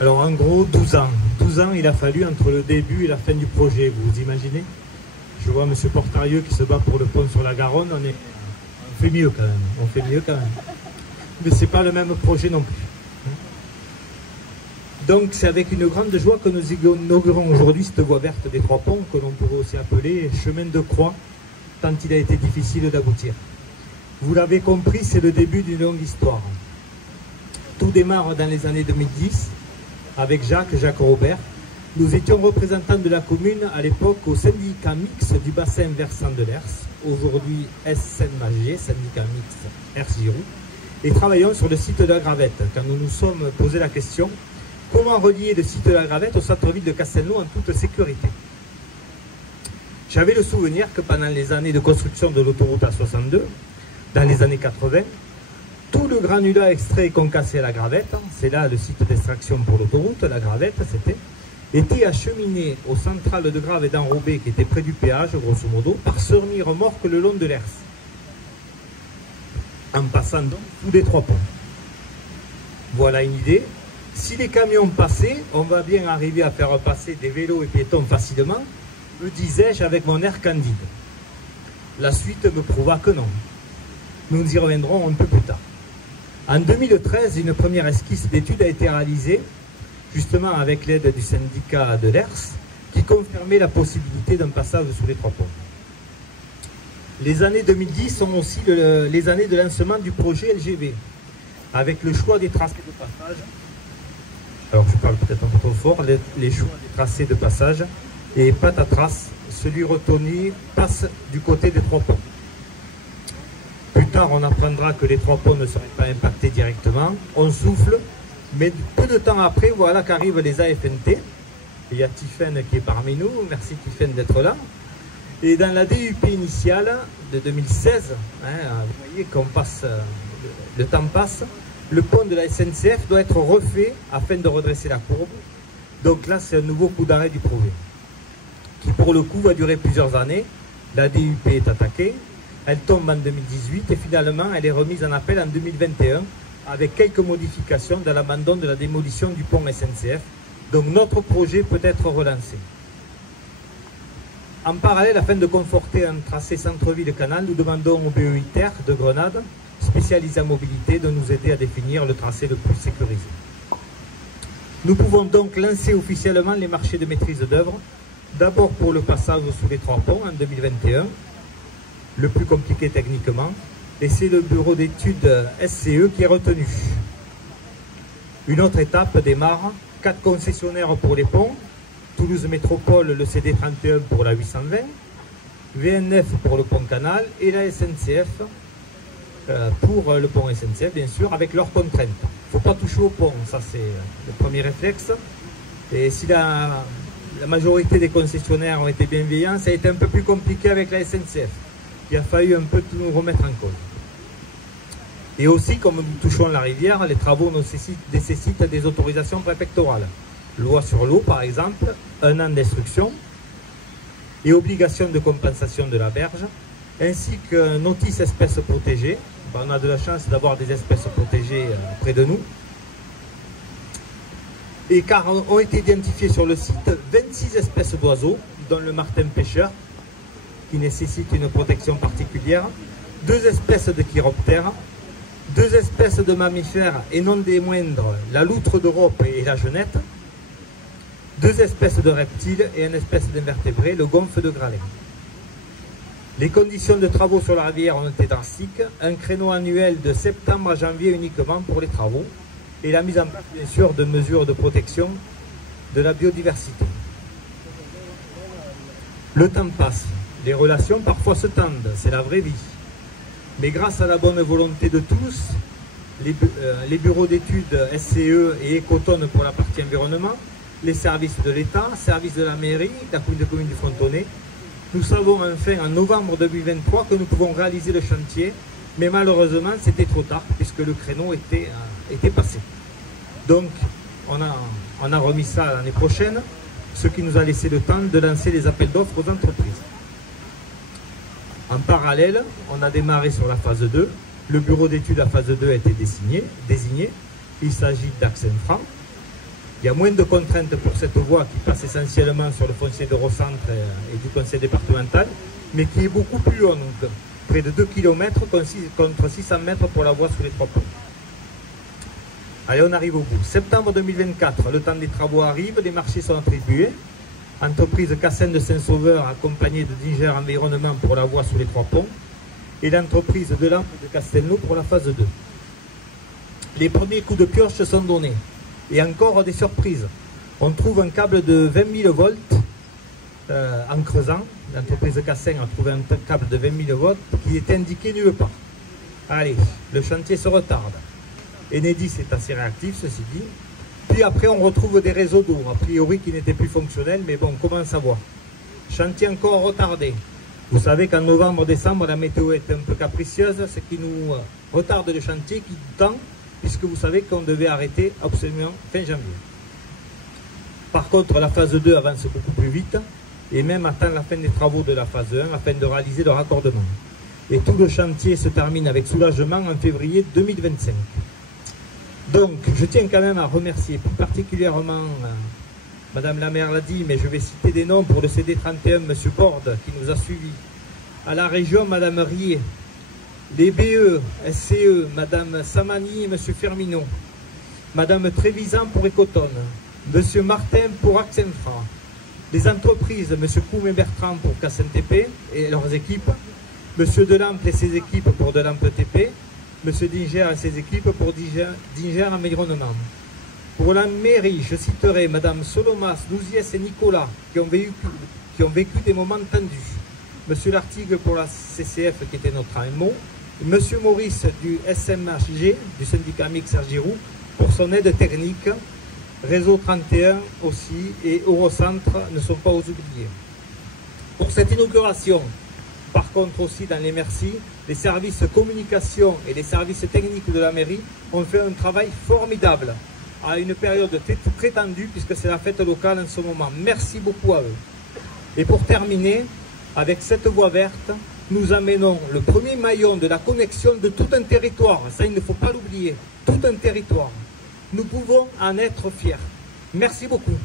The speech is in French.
Alors en gros, 12 ans. 12 ans il a fallu entre le début et la fin du projet, vous imaginez? Je vois M. Portarieux qui se bat pour le pont sur la Garonne, on fait mieux quand même, on fait mieux quand même. Mais c'est pas le même projet non plus. Donc c'est avec une grande joie que nous inaugurons aujourd'hui cette voie verte des Trois Ponts, que l'on pourrait aussi appeler chemin de croix, tant il a été difficile d'aboutir. Vous l'avez compris, c'est le début d'une longue histoire. Tout démarre dans les années 2010, avec Jacques Robert. Nous étions représentants de la commune à l'époque au syndicat mixte du bassin versant de l'Hers, aujourd'hui SNMAG, syndicat mixte Hers-Giroux, et travaillons sur le site de la Gravette, quand nous nous sommes posé la question comment relier le site de la Gravette au centre-ville de Castelnau en toute sécurité. J'avais le souvenir que pendant les années de construction de l'autoroute A62, dans les années 80, tout le granulat extrait et concassé à la Gravette, c'est là le site d'extraction pour l'autoroute, la Gravette était acheminé aux centrales de Grave et d'Enrobé qui étaient près du péage, grosso modo, par semi-remorque le long de l'Hers, en passant donc tous les Trois Ponts. Voilà une idée. Si les camions passaient, on va bien arriver à faire passer des vélos et piétons facilement, me disais-je avec mon air candide. La suite me prouva que non. Nous y reviendrons un peu plus tard. En 2013, une première esquisse d'étude a été réalisée, justement avec l'aide du syndicat de l'Hers, qui confirmait la possibilité d'un passage sous les Trois Ponts. Les années 2010 sont aussi les années de lancement du projet LGV, avec le choix des tracés de passage. Alors je parle peut-être un peu trop fort, les choix des tracés de passage, et patatras, celui retenu passe du côté des Trois Ponts. Plus tard, on apprendra que les Trois Ponts ne seraient pas impactés directement. On souffle, mais peu de temps après, voilà qu'arrivent les AFNT. Il y a Tiffaine qui est parmi nous. Merci Tiffaine d'être là. Et dans la DUP initiale de 2016, vous voyez qu'on passe, le temps passe, le pont de la SNCF doit être refait afin de redresser la courbe. Donc là, c'est un nouveau coup d'arrêt du projet, qui pour le coup va durer plusieurs années. La DUP est attaquée. Elle tombe en 2018 et finalement elle est remise en appel en 2021 avec quelques modifications dans l'abandon de la démolition du pont SNCF. Donc notre projet peut être relancé. En parallèle, afin de conforter un tracé centre-ville-canal, nous demandons au BEITER de Grenade, spécialisé en mobilité, de nous aider à définir le tracé le plus sécurisé. Nous pouvons donc lancer officiellement les marchés de maîtrise d'œuvre, d'abord pour le passage sous les Trois Ponts en 2021, le plus compliqué techniquement, et c'est le bureau d'études SCE qui est retenu. Une autre étape démarre, 4 concessionnaires pour les ponts, Toulouse Métropole, le CD31 pour la 820, VNF pour le pont canal et la SNCF pour le pont SNCF bien sûr, avec leurs contraintes. Il ne faut pas toucher au pont, ça c'est le premier réflexe. Et si la majorité des concessionnaires ont été bienveillants, ça a été un peu plus compliqué avec la SNCF. Il a fallu un peu tout nous remettre en cause. Et aussi, comme nous touchons la rivière, les travaux nécessitent des autorisations préfectorales. Loi sur l'eau, par exemple, 1 an d'instruction et obligation de compensation de la berge, ainsi qu'un notice espèces protégées. On a de la chance d'avoir des espèces protégées près de nous. Et car ont été identifiées sur le site 26 espèces d'oiseaux, dont le martin pêcheur, qui nécessite une protection particulière, 2 espèces de chiroptères, 2 espèces de mammifères et non des moindres, la loutre d'Europe et la genette, 2 espèces de reptiles et une espèce d'invertébrés, le gomphe de Gralin. Les conditions de travaux sur la rivière ont été drastiques, un créneau annuel de septembre à janvier uniquement pour les travaux et la mise en place bien sûr de mesures de protection de la biodiversité. Le temps passe. Les relations parfois se tendent, c'est la vraie vie. Mais grâce à la bonne volonté de tous, les bureaux d'études SCE et Ecotone pour la partie environnement, les services de l'État, services de la mairie, la commune du Frontonnet, nous savons enfin en novembre 2023 que nous pouvons réaliser le chantier, mais malheureusement c'était trop tard puisque le créneau était passé. Donc on a remis ça l'année prochaine, ce qui nous a laissé le temps de lancer les appels d'offres aux entreprises. En parallèle, on a démarré sur la phase 2. Le bureau d'études à phase 2 a été désigné. Il s'agit d'Axenfran. Il y a moins de contraintes pour cette voie qui passe essentiellement sur le foncier d'Eurocentre et du conseil départemental, mais qui est beaucoup plus longue, près de 2 km contre 600 mètres pour la voie sous les 3 ponts. Allez, on arrive au bout. Septembre 2024, le temps des travaux arrive, les marchés sont attribués. Entreprise Cassin de Saint-Sauveur accompagnée de Dinger Environnement pour la voie sous les 3 ponts et l'entreprise de Lampes de Castelnau pour la phase 2. Les premiers coups de pioche sont donnés. Et encore des surprises. On trouve un câble de 20 000 volts en creusant. L'entreprise Cassin a trouvé un câble de 20 000 volts qui est indiqué nulle part. Allez, le chantier se retarde. Enedis est assez réactif, ceci dit. Puis après, on retrouve des réseaux d'eau, a priori qui n'étaient plus fonctionnels, mais bon, comment savoir. Chantier encore retardé. Vous savez qu'en novembre-décembre, la météo est un peu capricieuse, ce qui nous retarde le chantier qui tend, puisque vous savez qu'on devait arrêter absolument fin janvier. Par contre, la phase 2 avance beaucoup plus vite, et même attend la fin des travaux de la phase 1 afin de réaliser le raccordement. Et tout le chantier se termine avec soulagement en février 2025. Donc, je tiens quand même à remercier plus particulièrement, Madame la maire l'a dit, mais je vais citer des noms pour le CD31, M. Borde, qui nous a suivis. À la région, Madame Rier. Les BE, SCE, Madame Samani et M. Fermino. Madame Trévisan pour Ecotone. M. Martin pour Axenfra. Les entreprises, M. Koum et Bertrand pour KSNTP et leurs équipes. M. Delample et ses équipes pour Delample TP. M. Dinger et ses équipes pour Dinger Environnement. Pour la mairie, je citerai Mme Solomas, Louziès et Nicolas qui ont vécu des moments tendus. M. Lartigue pour la CCF qui était notre AMO. M. Maurice du SMHG, du syndicat mix Giroux, pour son aide technique. Réseau 31 aussi et Eurocentre ne sont pas aux oubliés. Pour cette inauguration, par contre aussi dans les merci, les services communication et les services techniques de la mairie ont fait un travail formidable à une période très tendue puisque c'est la fête locale en ce moment. Merci beaucoup à eux. Et pour terminer, avec cette voie verte, nous amenons le premier maillon de la connexion de tout un territoire. Ça, il ne faut pas l'oublier. Tout un territoire. Nous pouvons en être fiers. Merci beaucoup.